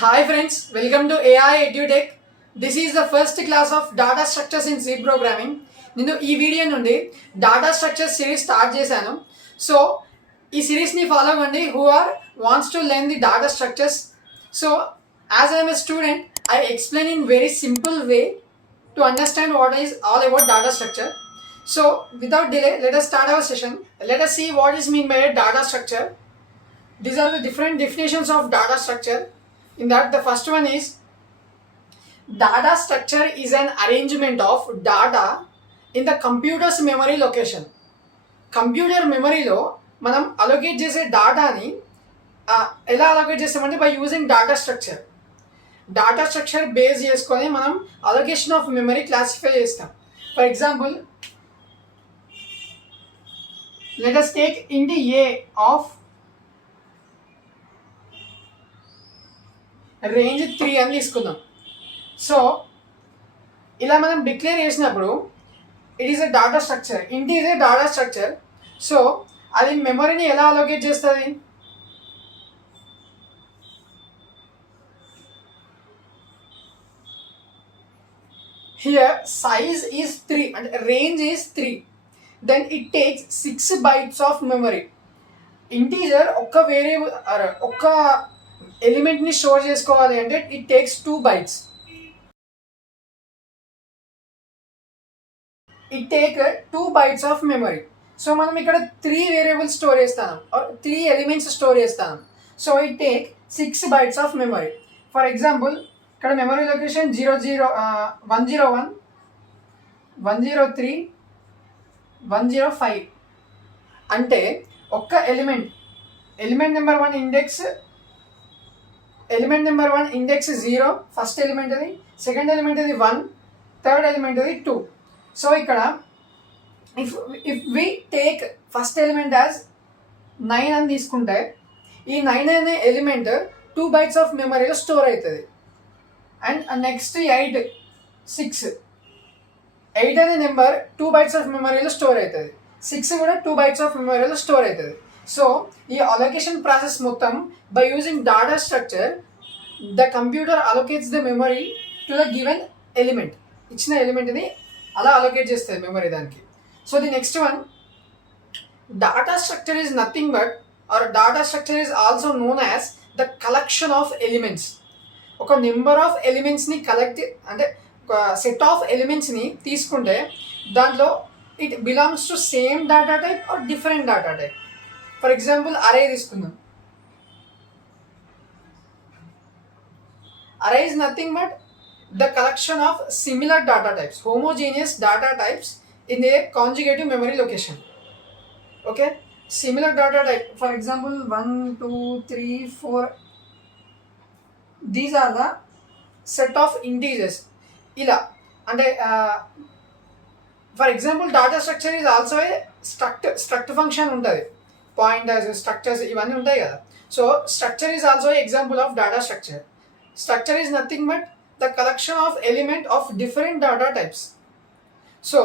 Hi friends, welcome to AI.edu.tech. This is the first class of data structures in C programming. నేను ఈ video నుండి data structures series start చేశాను. So ఈ సిరీస్ని follow అవ్వండి who are wants to learn the data structures. So as I'm a student I explain in very simple way to understand what is all about data structure. So without delay, let us start our session. Let us see what is meant by a data structure. These are the different definitions of data structure. In that, the first one is data structure is an arrangement of data in the computer's memory location. Computer మెమరీలో మనం అలొకేట్ చేసే డాటాని ఎలా అలొకేట్ చేస్తామంటే by using data structure. Data structure base చేసుకొని మనం allocation of memory classify చేస్తాం. For example, let us take ఇంటి ఏ ఆఫ్ రేంజ్ 3 అని తీసుకుందాం. సో ఇలా మనం డిక్లేర్ చేసినప్పుడు it is a data structure. Int is a data structure. So అది మెమరీని ఎలా అలొకేట్ చేస్తుంది? Here size is 3 and range is 3. Then it takes 6 bytes of memory. Integer ఒక్క వేరియబుల్ ఒక్క ఎలిమెంట్ని స్టోర్ చేసుకోవాలి అంటే it takes 2 bytes. It take 2 bytes of memory. So మనం ఇక్కడ 3 వేరియబుల్స్ స్టోర్ చేస్తాను, 3 ఎలిమెంట్స్ స్టోర్ చేస్తాను. So it take 6 bytes of memory. For example, ఇక్కడ మెమరీ లొకేషన్ 101, 103, 105 అంటే ఒక్క ఎలిమెంట్ నెంబర్ 1 ఇండెక్స్ 0, ఫస్ట్ ఎలిమెంట్ అది, సెకండ్ ఎలిమెంట్ అది 1, థర్డ్ ఎలిమెంట్ అది 2. సో ఇక్కడ if we take first element as 9 అని తీసుకుంటే ఈ 9 అనే ఎలిమెంట్ 2 bytes ఆఫ్ మెమరీలో స్టోర్ అవుతుంది. అండ్ నెక్స్ట్ 8 అనే నెంబర్ 2 bytes ఆఫ్ మెమరీలో స్టోర్ అవుతుంది. 6 కూడా 2 bytes ఆఫ్ మెమరీలో స్టోర్ అవుతుంది. సో ఈ అలొకేషన్ ప్రాసెస్ మొత్తం by using data structure the computer allocates the memory to the given element. ఇచ్చిన ఎలిమెంట్ని అలా అలొకేట్ చేస్తుంది మెమరీ దానికి. So the next one, data structure is nothing but or data structure is also known as the collection of elements. ఒక number of ఎలిమెంట్స్ని collect అంటే ఒక set of ఎలిమెంట్స్ని తీసుకుంటే దాంట్లో it belongs to same data type or different data type. For example, array తీసుకుందాం. Array is nothing but the collection of similar data types, homogeneous data types in a conjugative memory location. Okay, similar data type, for example 1, 2, 3, 4, these are the set of integers. ఇలా అంటే for example data structure is also a struct function ఉంటుంది, pointers, structures ఇవన్నీ ఉంటాయి కదా. So structure is also example of data structure. Structure is nothing but the collection of element of different data types. So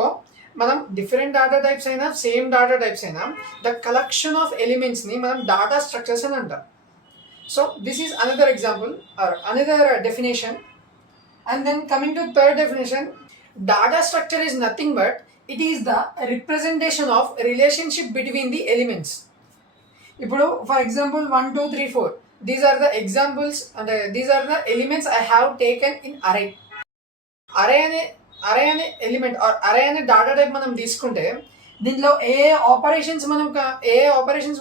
మనం different data types అయినా same data types అయినా the collection of ఎలిమెంట్స్ని మనం data structures అని అంటాం. So this is another example or another definition. And then coming to third definition, data structure is nothing but it is the representation of relationship between the elements. ఇప్పుడు for example 1, 2, 3, 4, these are the examples and these are the elements I have taken in array. array అనే element are అరే అనే data type మనం తీసుకుంటే దీంట్లో ఏ ఆపరేషన్స్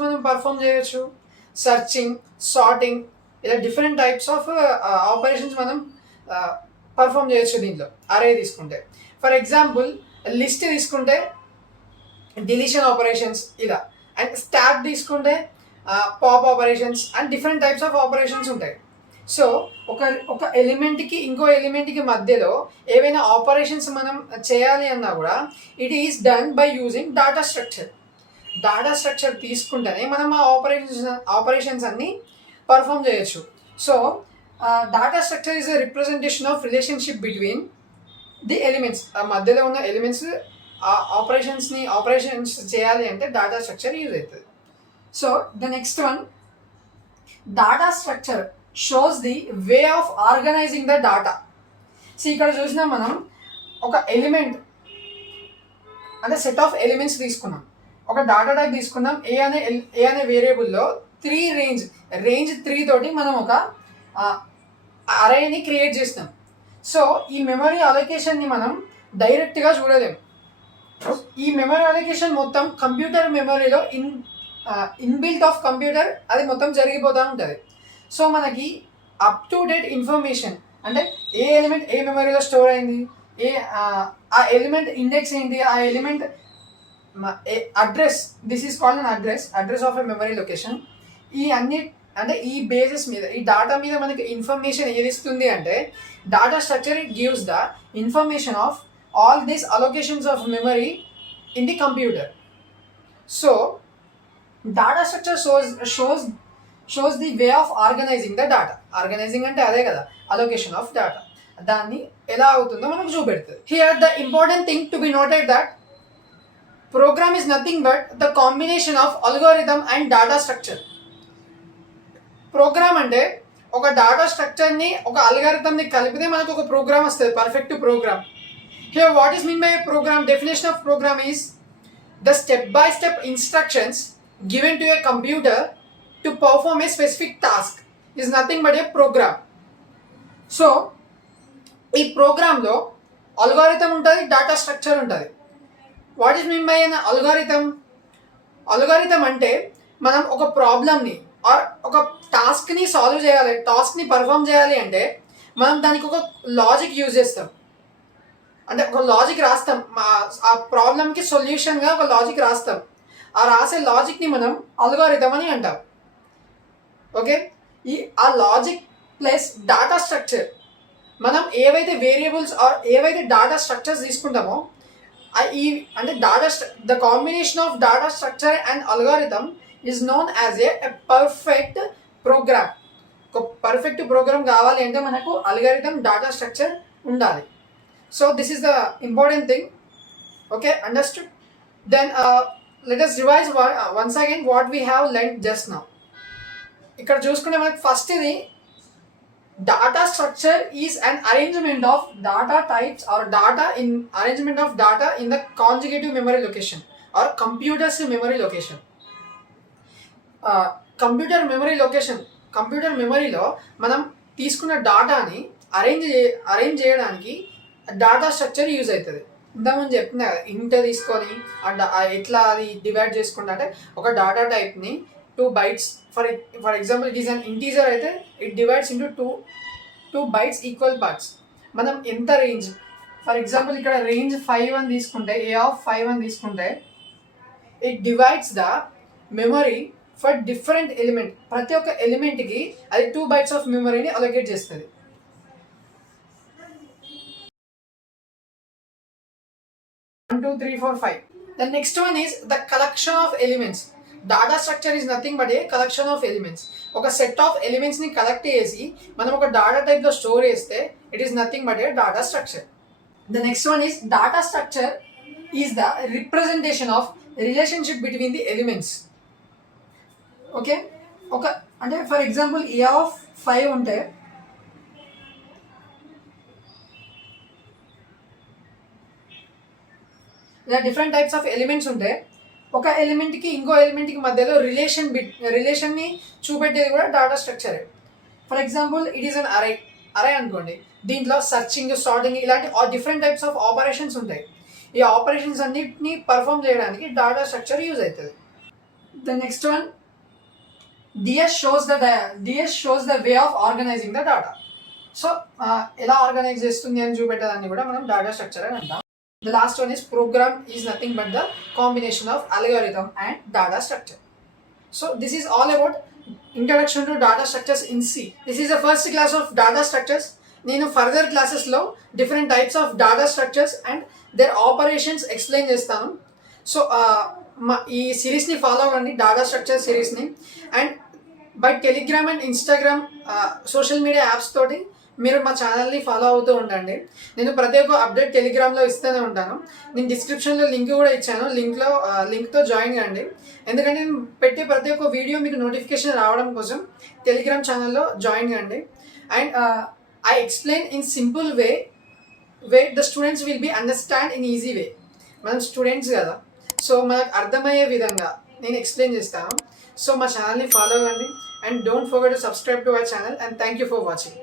మనం పర్ఫామ్ చేయొచ్చు? Searching, sorting, ఇలా డిఫరెంట్ టైప్స్ ఆఫ్ ఆపరేషన్స్ మనం పర్ఫామ్ చేయొచ్చు దీంట్లో అరే తీసుకుంటే. ఫర్ ఎగ్జాంపుల్, లిస్ట్ తీసుకుంటే డిలీషన్ ఆపరేషన్స్ ఇలా, అండ్ స్టాక్ తీసుకుంటే pop operations and different types of operations ఉంటాయి. సో ఒక ఎలిమెంట్కి ఇంకో ఎలిమెంట్కి మధ్యలో ఏవైనా ఆపరేషన్స్ మనం చేయాలి అన్నా కూడా it is done by using data structure. Data structure తీసుకుంటేనే మనం ఆ ఆపరేషన్స్ అన్ని పర్ఫామ్ చేయొచ్చు. So data structure is a representation of relationship between the elements. ఆ మధ్యలో ఉన్న ఎలిమెంట్స్ ఆ ఆపరేషన్స్ చేయాలి అంటే డాటా స్ట్రక్చర్ యూజ్ అవుతుంది. So the next one, data structure shows the way of organizing the data. So ఇక్కడ చూసినా మనం ఒక ఎలిమెంట్ అంటే సెట్ ఆఫ్ ఎలిమెంట్స్ తీసుకున్నాం, ఒక డాటా టైప్ తీసుకున్నాం. ఏ అనే వేరియబుల్లో రేంజ్ 3 తోటి మనం ఒక అరేని క్రియేట్ చేస్తాం. సో ఈ మెమరీ అలొకేషన్ని మనం డైరెక్ట్గా చూడలేము. ఈ మెమరీ అలొకేషన్ మొత్తం కంప్యూటర్ మెమరీలో ఇన్బిల్ట్ ఆఫ్ కంప్యూటర్ అది మొత్తం జరిగిపోతూ ఉంటుంది. సో మనకి అప్ టు డేట్ ఇన్ఫర్మేషన్ అంటే ఏ ఎలిమెంట్ ఏ మెమరీలో స్టోర్ అయింది, ఆ ఎలిమెంట్ ఇండెక్స్ ఏంటి, ఆ element address, this is called an address of a memory location. ఈ అన్ని అంటే ఈ బేసిస్ మీద ఈ డాటా మీద మనకి ఇన్ఫర్మేషన్ ఏది ఇస్తుంది అంటే data structure it gives the information of all these allocations of memory in the computer. So data structure shows the way of organizing the data. Organizing ante ade kada allocation of data. Danni ela avutundo manaku chupedutundi. Here the important thing to be noted that program is nothing but the combination of algorithm and data structure. Program ante oka data structure ni oka algorithm ni kalipide manaku oka program vastadi, perfect program. Here what is mean by a program? Definition of program is the step-by-step instructions given to a computer to perform a specific task is nothing but a program. So ఈ ప్రోగ్రామ్లో అల్గోరిథం ఉంటుంది, data structure ఉంటుంది. What is mean by an algorithm? Algorithm అంటే మనం ఒక ప్రాబ్లమ్ని ఆర్ ఒక టాస్క్ని సాల్వ్ చేయాలి, టాస్క్ని పర్ఫామ్ చేయాలి అంటే మనం దానికి ఒక లాజిక్ యూజ్ చేస్తాం. అంటే ఒక లాజిక్ రాస్తాం, ఆ ప్రాబ్లమ్కి సొల్యూషన్గా ఒక లాజిక్ రాస్తాం. ఆ రాసే లాజిక్ని మనం అల్గోరిథం అని అంటాం. ఓకే, ఆ లాజిక్ ప్లస్ డాటా స్ట్రక్చర్, మనం ఏవైతే వేరియబుల్స్ ఆర్ ఏవైతే డాటా స్ట్రక్చర్స్ తీసుకుంటామో అంటే the combination of data structure and algorithm is known as a perfect program. ఒక పర్ఫెక్ట్ ప్రోగ్రామ్ కావాలి అంటే మనకు అల్గోరిథం, డాటా స్ట్రక్చర్ ఉండాలి. So this is the important thing. Okay, understood? Then let us revise once again what we have learned just now. ఇక్కడ చూసుకుంటే మనకి ఫస్ట్ ఇది data structure is an arrangement of data types or arrangement of data in the conjugative memory location or computer's memory location. Computer మెమరీలో మనం తీసుకున్న డాటాని అరేంజ్ చేయడానికి data structure use అవుతుంది. ఇంతకుముందు చెప్తున్నా కదా, ఇంట తీసుకొని ఎట్లా అది డివైడ్ చేసుకుంటా అంటే ఒక డాటా టైప్ని 2 bytes for example it is an integer అయితే it divides into two bytes equal parts. మనం ఎంత రేంజ్, ఫర్ ఎగ్జాంపుల్ ఇక్కడ రేంజ్ 5 అని తీసుకుంటే, ఏ ఆఫ్ 5 అని తీసుకుంటే it divides the memory for different element. ప్రతి ఒక్క ఎలిమెంట్కి అది 2 bytes ఆఫ్ మెమరీని అలొకేట్ చేస్తుంది. 1 2 3 4 5. The next one is the collection of elements. Data structure is nothing but a collection of elements. ఒక సెట్ ఆఫ్ ఎలిమెంట్స్ ని కలెక్ట్ చేసి మనం ఒక డాటా టైప్ లో స్టోర్ చేస్తే it is nothing but A data structure. The next one is data structure is the representation of relationship between the elements. Okay, అంటే for example A of 5 ఉంటే ఇలా different types of elements ఉంటాయి. ఒక ఎలిమెంట్కి ఇంకో ఎలిమెంట్కి మధ్యలో రిలేషన్ని చూపెట్టేది కూడా డాటా స్ట్రక్చరే. For example it is an array అనుకోండి, దీంట్లో సర్చింగ్, సార్టింగ్ ఇలాంటి డిఫరెంట్ టైప్స్ ఆఫ్ ఆపరేషన్స్ ఉంటాయి. ఈ ఆపరేషన్స్ అన్నిటిని పర్ఫామ్ చేయడానికి డాటా స్ట్రక్చర్ యూజ్ అవుతుంది. The next one DS shows the way of organizing the data. So ఎలా ఆర్గనైజ్ చేస్తుంది అని చూపెట్టేదాన్ని కూడా మనం డాటా స్ట్రక్చర్ అని అంటాం. The last one is program is nothing but the combination of algorithm and data structure. So this is all about introduction to data structures in C. This is the first class of data structures. నేను further క్లాసెస్లో different types of data structures and their operations explain చేస్తాను. So ఈ సిరీస్ని follow అవ్వండి, data structure సిరీస్ని. And by Telegram and Instagram social media apps తోటి మీరు మా ఛానల్ని ఫాలో అవుతూ ఉండండి. నేను ప్రతి ఒక్క అప్డేట్ టెలిగ్రామ్లో ఇస్తూనే ఉంటాను. నేను డిస్క్రిప్షన్లో లింక్ కూడా ఇచ్చాను. లింక్తో జాయిన్ కండి. ఎందుకంటే నేను పెట్టే ప్రతి ఒక్క వీడియో మీకు నోటిఫికేషన్ రావడం కోసం టెలిగ్రామ్ ఛానల్లో జాయిన్ కండి. And I explain in simple way the students will be understand in easy way. మనం స్టూడెంట్స్ కదా, సో మనకు అర్థమయ్యే విధంగా నేను ఎక్స్ప్లెయిన్ చేస్తాను. సో మా ఛానల్ని ఫాలో కండి. And don't forget to subscribe to our channel. And thank you for watching.